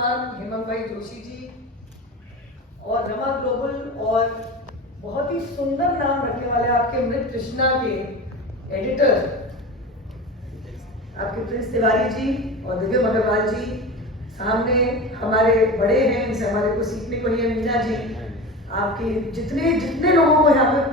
सम्मान हेमंत भाई जोशी जी और रमा ग्लोबल और बहुत ही सुंदर नाम रखने वाले आपके मृत कृष्णा के एडिटर आपके प्रिंस तिवारी जी और दिव्य अग्रवाल जी, सामने हमारे बड़े हैं, इनसे हमारे को सीखने को ही है, मीना जी, आपके जितने लोगों को यहाँ पर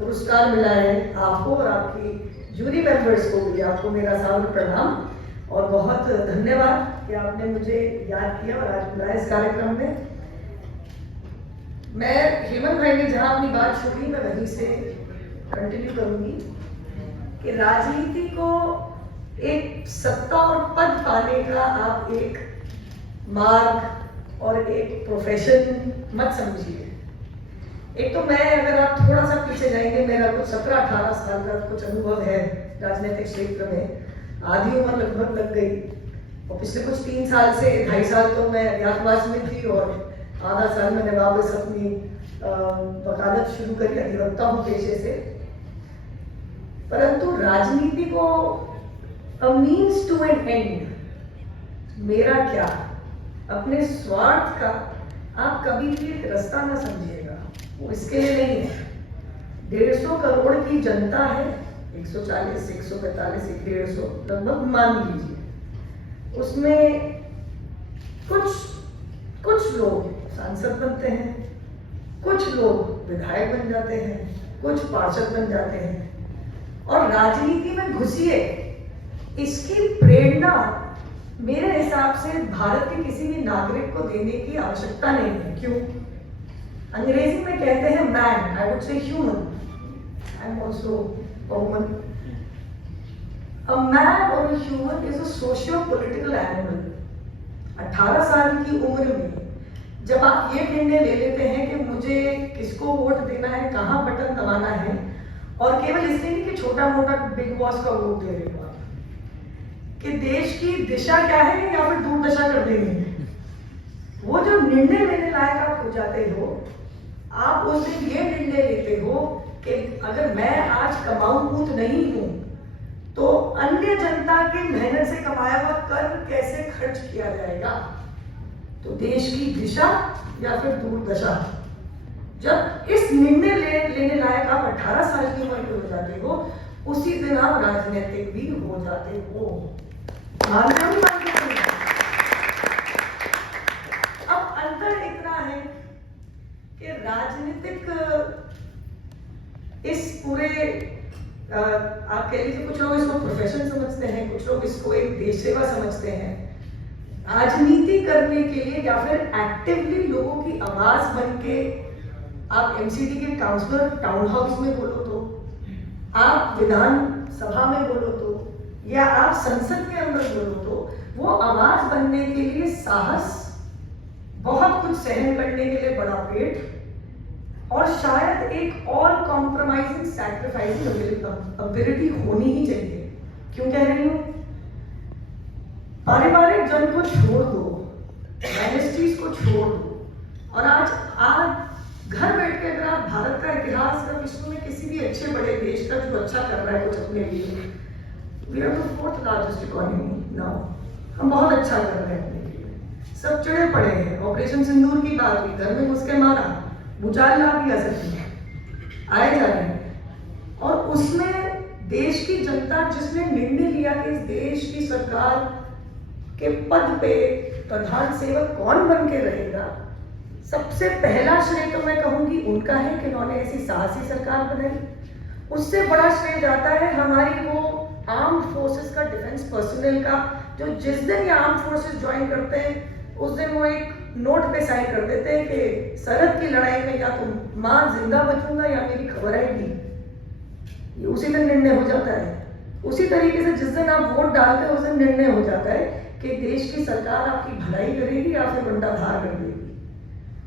पुरस्कार मिला है, आपको और आपकी जूरी मेंबर्स को भी आपको मेरा सादर प्रणाम और बहुत धन्यवाद कि आपने मुझे याद किया और आज बुलाया इस कार्यक्रम में। मैं हेमंत भाई ने जहाँ अपनी बात शुरू की मैं वहीं से कंटिन्यू करूंगी कि राजनीति को एक सत्ता और पद पाने का आप एक मार्ग और एक प्रोफेशन मत समझिए। एक तो मैं, अगर आप थोड़ा सा पीछे जाएंगे, मेरा कुछ 17-18 साल का कुछ अनुभव है राजनीतिक क्षेत्र में, आधी उम्र लगभग लग गई और पिछले कुछ 3 साल से 2.5 साल तो मैं अज्ञातवास में थी और आधा साल मैंने वापस अपनी वकालत शुरू करी, अधिवक्ता हूँ पेशे से। परंतु राजनीति को a means to an end, मेरा क्या, अपने स्वार्थ का आप कभी भी एक रास्ता ना समझिएगा, वो इसके लिए नहीं है। 150 करोड़ की जनता है, 140, 145, 150 लगभग मान लीजिए, उसमें कुछ लोग सांसद बनते हैं, कुछ लोग विधायक बन जाते हैं, कुछ पार्षद बन जाते हैं और राजनीति में घुसिए, इसकी प्रेरणा मेरे हिसाब से भारत के किसी भी नागरिक को देने की आवश्यकता नहीं है। क्यों? अंग्रेजी में कहते हैं man, I would say human, I am also a woman. A man और a human is a socio political animal. 18 साल की उम्र में जब आप ये निर्णय ले लेते हैं कि मुझे किसको वोट देना है, कहाँ बटन दबाना है, और केवल इसलिए नहीं कि छोटा मोटा बिग बॉस का वोट दे रहे हो आप, कि देश की दिशा क्या है या फिर दुर्दशा कर देंगे, वो जो निर्णय लेने लायक आप हो जाते हो, आप उस दिन ये निर्णय लेते हो कि अगर मैं आज कमाऊं पूत नहीं हूं तो अन्य जनता की मेहनत से कमाया हुआ कर कैसे खर्च किया जाएगा। तो देश की दिशा या फिर दुर्दशा, जब इस निर्णय लेने लायक आप 18 साल की उम्र के हो जाते हो, उसी दिन आप राजनीतिक भी हो जाते हो। मानते हो नहीं मानते हो? अब अंतर इतना है कि राजनीतिक इस पूरे आप कह लीजिए, कुछ लोग इसको प्रोफेशन समझते हैं, कुछ लोग इसको एक देश सेवा समझते हैं। राजनीति करने के लिए या फिर एक्टिवली लोगों की आवाज बन के आप एमसीडी के काउंसलर टाउन हाउस में बोलो तो, आप विधान सभा में बोलो तो, या आप संसद के अंदर बोलो तो, वो आवाज बनने के लिए साहस, बहुत कुछ सहन करने के लिए बड़ा पेट और शायद एक ऑल कॉम्प्रोमाइजिंग सैक्रिफाइसिंग एबिलिटी होनी ही चाहिए। क्यों कह रही हूं? पारिवारिक जन को छोड़ दो, डायनेस्टीज को छोड़ दो, और आज घर बैठ के अगर आप भारत का इतिहास या विश्व में किसी भी अच्छे बड़े देश का जो अच्छा कर रहा है कुछ अपने लिए, we are the 4th largest economy now, हम बहुत अच्छा कर रहे हैं अपने लिए, सब चिड़े पड़े हैं। ऑपरेशन सिंदूर की बात हुई, घर में घुस के मारा, भूचाल ला भी आ सकती है, आए जा रहे हैं, और उसमें देश की जनता जिसने निर्णय लिया कि इस देश की सरकार के पद पे प्रधान सेवक कौन बन के रहेगा, सबसे पहला श्रेय तो मैं कहूंगी उनका है कि उन्होंने ऐसी साहसी सरकार बनाई। उससे बड़ा श्रेय जाता है हमारी वो आर्म्ड फोर्सेस का, डिफेंस पर्सनल का, जो जिस दिन ये आर्म्ड फोर्सेस ज्वाइन करते हैं उस दिन वो एक नोट पे साइन कर देते हैं कि सरहद की लड़ाई में या तो मां जिंदा बचूंगा या मेरी खबर आएगी। ये उसी दिन निर्णय हो जाता है। उसी तरीके से जिस दिन आप वोट डालते हैं उस दिन निर्णय हो जाता है कि देश की सरकार आपकी भलाई करेगी या फिर बंटाधार कर देगी।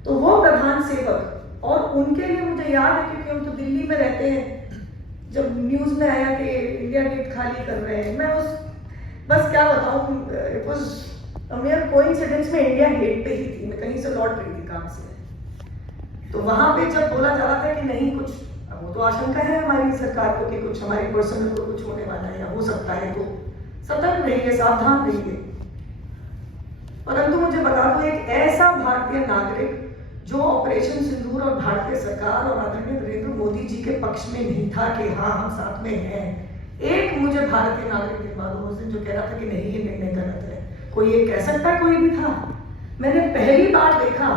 तो वो प्रधान सेवक, और उनके लिए मुझे याद है क्योंकि हम तो दिल्ली में रहते हैं, जब न्यूज में आया कि इंडिया गेट खाली कर रहे हैं, मैं उस बस क्या बताऊं, it was a mayor coincidence में इंडिया गेट पे ही थी, मैं कहीं से लौट रही थी काम से, तो वहां पे जब बोला जा रहा था कि नहीं कुछ, अब वो तो आशंका है हमारी सरकार को कि कुछ हमारी पर्सनल को कुछ होने वाला है या हो सकता है, तो सतर्क रहिए, सावधान रहिए। परंतु मुझे बता दो, एक ऐसा भारतीय नागरिक जो ऑपरेशन सिंदूर और भारतीय सरकार और आदरणीय नरेंद्र मोदी जी के पक्ष में नहीं था कि हाँ हम साथ में हैं, एक मुझे भारतीय नागरिक दिखवा दो उस दिन जो कह रहा था कि नहीं ये निर्णय गलत है। कोई ये कह सकता है? कोई भी था? मैंने पहली बार देखा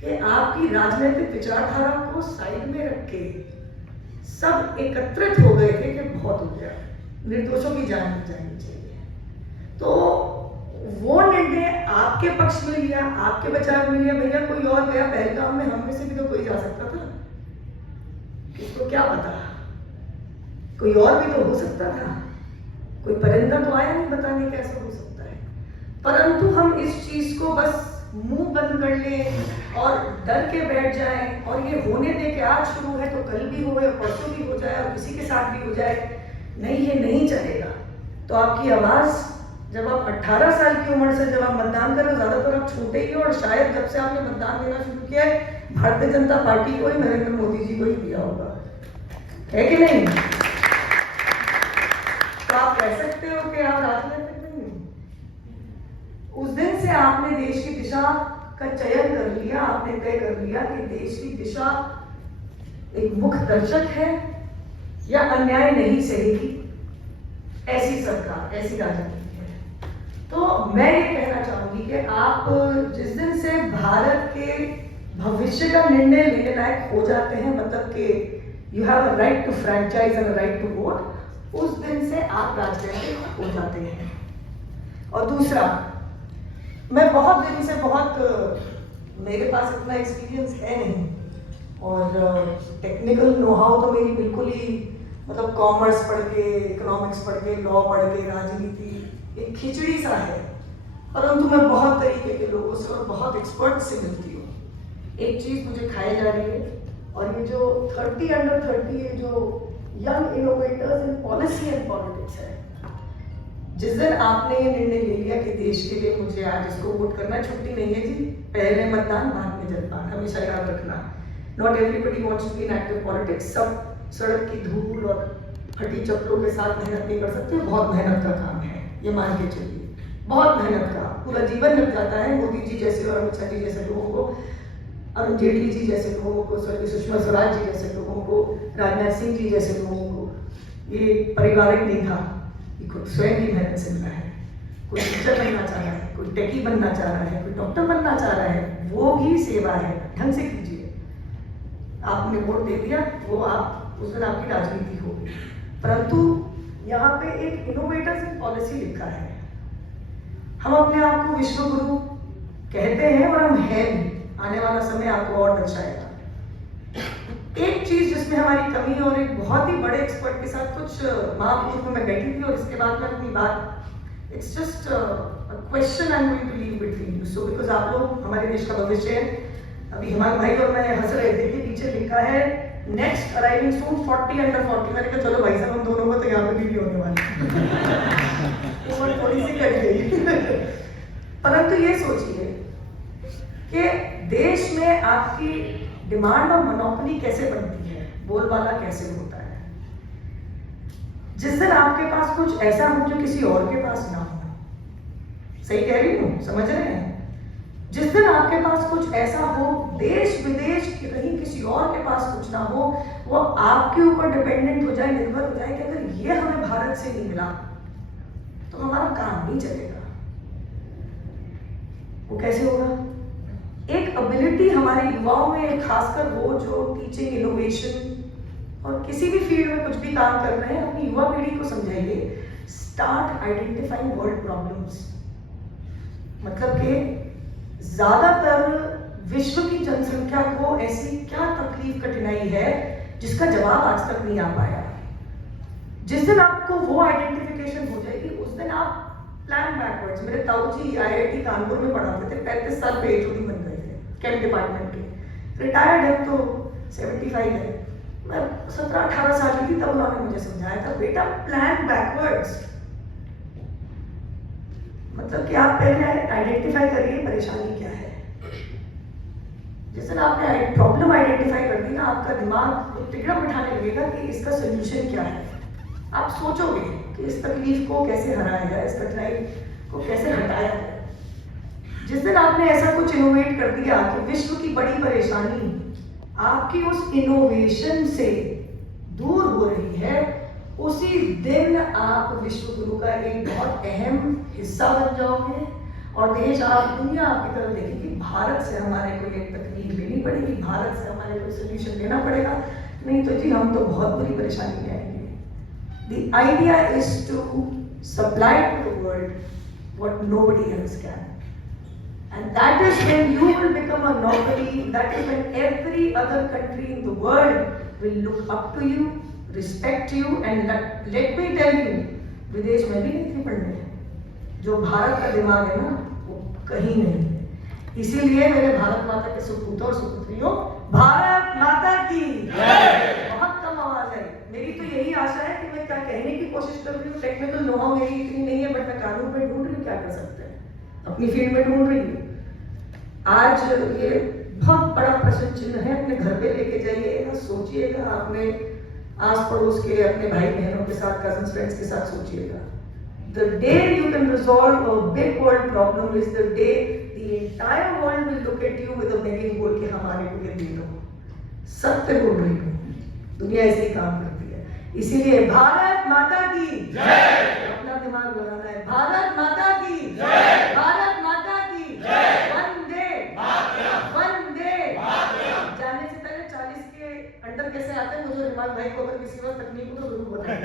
कि आपकी राजनीतिक विचारधारा को साइड में रख के सब एकत्रित हो गए थे कि बहुत हो गया, निर्दोषों की जान नहीं जानी चाहिए। तो वो निर्णय आपके पक्ष में लिया, आपके विचार में लिया। भैया कोई और गया पहलगाम में, हम में से भी तो कोई जा सकता था, किसको क्या पता, कोई और भी तो हो सकता था, कोई परिंदा तो आया नहीं बताने कैसा हो सकता है। परंतु हम इस चीज को बस मुंह बंद कर लें और डर के बैठ जाएं और ये होने दे कि आज शुरू है तो कल भी हो और परसों भी हो जाए और किसी के साथ भी हो जाए, नहीं ये नहीं चलेगा। तो आपकी आवाज जब आप 18 साल की उम्र से जब आप मतदान करें, ज्यादातर आप छोटे ही हो और शायद जब से आपने मतदान देना शुरू किया है भारतीय जनता पार्टी को ही, नरेंद्र मोदी जी को ही दिया होगा, है कि नहीं? तो आप कह सकते हो कि आप राजनीतिक नहीं हो। उस दिन से आपने देश की दिशा का चयन कर लिया, आपने तय कर लिया कि देश की दिशा एक मुख्य दर्शक है या अन्याय नहीं सहेगी, ऐसी सरकार, ऐसी राजनीति है। तो मैं ये कहना चाहूंगी कि आप जिस दिन से भारत के भविष्य का निर्णय लेने लायक हो जाते हैं, मतलब कि you have a right to franchise and right to vote, उस दिन से आप राजनीतिक हो जाते हैं। और दूसरा, मैं बहुत दिन से मेरे पास इतना एक्सपीरियंस है नहीं और टेक्निकल नो हाउ तो मेरी बिल्कुल ही, मतलब कॉमर्स पढ़ के, इकोनॉमिक्स पढ़ के, लॉ पढ़ के, राजनीति एक खिचड़ी सा है। परंतु मैं बहुत तरीके के लोगों से और बहुत एक्सपर्ट से मिलती हूँ। एक चीज मुझे खाई जा रही है, और ये जो 30 अंडर 30 ये जो young innovators in policy and politics है, जिस दिन आपने ये निर्णय ले लिया कि देश के लिए मुझे आज इसको वोट करना, छुट्टी नहीं है जी, पहले मतदान बाद में जलपान, हमेशा याद रखना। Not everybody wants to be in active politics. सब सड़क की धूल और फटी चप्पलों के साथ मेहनत नहीं कर सकते, बहुत मेहनत का काम है, ये मान के चलिए, बहुत मेहनत का, पूरा जीवन लग जाता है। मोदी जी जैसे और अमित शाह जी जैसे लोगों को, अरुण जेटली जी जैसे लोगों को, सुषमा स्वराज जी जैसे लोगों को, राजनाथ सिंह जी जैसे लोगों को, ये पारिवारिक नहीं था, ये खुद स्वयं की मेहनत से मिला है। कोई टीचर बनना चाह रहा है, कोई टेकी बनना चाह रहा है, कोई डॉक्टर बनना चाह रहा है, वो भी सेवा है, ढंग से कीजिए। आपने वोट दे दिया, वो आप उस दिन आपकी राजनीति होगी। परंतु यहाँ पे एक इनोवेटर्स इन पॉलिसी लिखा है। हम अपने आप को विश्व गुरु कहते हैं और हम हैं भी, आने वाला समय आपको और दर्शाएगा। एक चीज जिसमें हमारी कमी है, और एक बहुत ही बड़े एक्सपर्ट के साथ कुछ महापूर्व में मैं बैठी थी और इसके बाद मैं अपनी बात, it's just question I am going to leave between you, so because आप लोग हमारे देश का भविष्य है। अभी हिमांशु भाई और मैं हंस रहे थे कि पीछे लिखा है नेक्स्ट अराइविंग सून 40 अंडर 40। मैंने कहा चलो भाई साहब हम दोनों को तो यहाँ पे भी होने वाली उम्र थोड़ी सी कट गई। परंतु ये सोचिए कि देश में आपकी डिमांड और मोनोपोली कैसे बनती है, बोलबाला कैसे होता है। जिस दिन आपके पास कुछ ऐसा हो जो किसी और के पास ना हो, सही कह रही हूँ, समझ रहे हैं? जिस दिन आपके पास कुछ ऐसा हो, देश विदेश की कहीं किसी और के पास कुछ ना हो, वो आपके ऊपर डिपेंडेंट हो जाए, निर्भर हो जाए कि अगर ये हमें भारत से नहीं मिला तो हमारा काम नहीं चलेगा। वो कैसे होगा? एक एबिलिटी हमारे युवाओं में, खासकर वो जो टीचिंग, इनोवेशन और किसी भी फील्ड में कुछ भी काम कर रहे हैं, अपनी युवा पीढ़ी को समझाइए, स्टार्ट आइडेंटिफाइंग वर्ल्ड प्रॉब्लम्स। मतलब कि ज्यादातर विश्व की जनसंख्या को ऐसी क्या तकलीफ, कठिनाई है जिसका जवाब आज तक नहीं आ पाया। जिस दिन आपको वो आइडेंटिफिकेशन हो जाएगी, उस दिन आप प्लान बैकवर्ड्स। मेरे ताऊ जी IIT कानपुर में पढ़ाते थे, 35 साल पे HOD बन गए थे कैम डिपार्टमेंट के, रिटायर्ड है तो 75 है। मैं 17-18 साल की थी तब उन्होंने मुझे समझाया था, बेटा प्लान बैकवर्ड्स। मतलब कि आप पहले आइडेंटिफाई करिए परेशानी क्या है। जिस दिन आपने प्रॉब्लम आइडेंटिफाई कर दी ना, आपका दिमाग टिकड़ा बिठाने लगेगा कि इसका सोल्यूशन क्या है। आप सोचोगे कि इस तकलीफ को कैसे हराया जाए, इस कठिनाई को कैसे हटाया जाए। जिस दिन आपने ऐसा कुछ इनोवेट कर दिया कि विश्व की बड़ी परेशानी आपकी उस इनोवेशन से दूर हो रही है, उसी दिन आप विश्व गुरु का एक बहुत अहम हिस्सा बन जाओगे और देश आप दुनिया आपकी तरफ देखेगी। भारत से हमारे को एक तकलीफ लेनी पड़ेगी, भारत से हमारे को सोल्यूशन लेना पड़ेगा, नहीं तो जी हम तो बहुत बुरी परेशानी में आएंगे। The idea is to supply to the world what nobody else can. And that is when you will become a monopoly, that is when every other country in the world will look up to you, respect you, and let me tell you, विदेश में भी नहीं थी पढ़ने, जो भारत का दिमाग है ना वो कहीं नहीं है। इसीलिए मेरे भारत माता के सुपूतों और सुपुत्रियों, भारत माता की बहुत कम आवाज है। मेरी तो यही आशा है कि मैं क्या कहने की कोशिश कर रही हूँ, टेक्निकल नोहाउ मेरी इतनी नहीं है, बट मैं कानून में ढूंढ रही हूँ क्या कर सकते हैं, अपनी फील्ड में ढूंढ रही हूँ। आज ये बहुत बड़ा प्रश्न चिन्ह है, अपने घर पे लेके जाइएगा, सोचिएगा, अपने आस पड़ोस के अपने भाई बहनों के साथ, कजन फ्रेंड्स के साथ सोचिएगा। The day you can resolve a big world problem is the day the entire world will look at you with a begging bowl कि हमारे को ये दे दो। सत्य बोल रही हूँ, दुनिया ऐसे ही काम करती है। इसीलिए भारत माता की जय, अपना दिमाग लगाना है, भारत माता की जय, भारत माता की जय, वंदे वंदे। जाने से पहले 40 के अंडर कैसे आते हैं मुझे रिमाल भाई को अगर किसी बार तकनीक हो तो जरूर बताएं।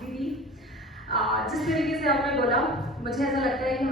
दीदी, जिस तरीके से आपने बोला, मुझे ऐसा लगता है कि